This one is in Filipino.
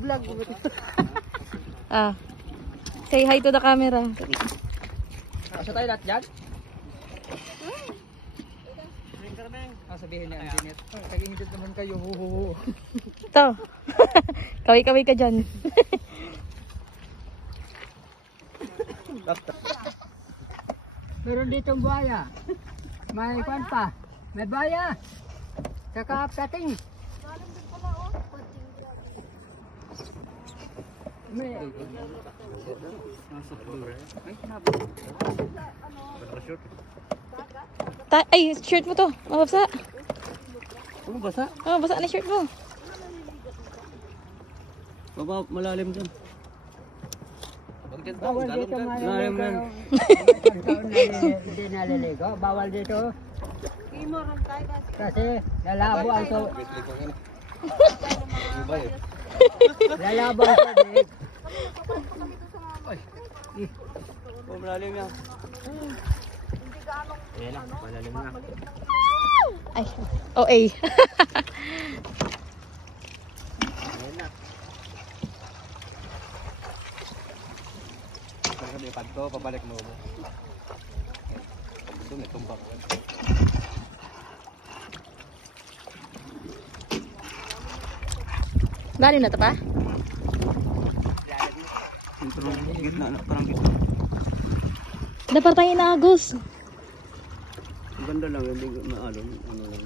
Vlog. Ah. Say hi to the camera. Asa tayo lahat dyan? Sabihin niya, Janet. Nag-inhidot naman kayo. Ito. Kaway-kaway ka dyan. Meron ditong buhaya. May kwan pa. May buhaya. Saka pating. May... Ay, shirt mo to. Mabasa. Ano basa? Oh, basa na shirt mo. Baba, malalim dyan. Bawal dito maliligo. Hindi naliligo. Bawal dito. Kasi lalabo ang to. Lalabo ang tubig. Malalim yan. Ayan na, malalim na. Ay, OA. Ayan na. Pagka may pagto, pabalik mo mo. Ito may tumbak. Bali na to pa? Gitna na, parang gitna. Dapat tayo inaagos. Ang ganda lang, hindi maalon. Ano lang.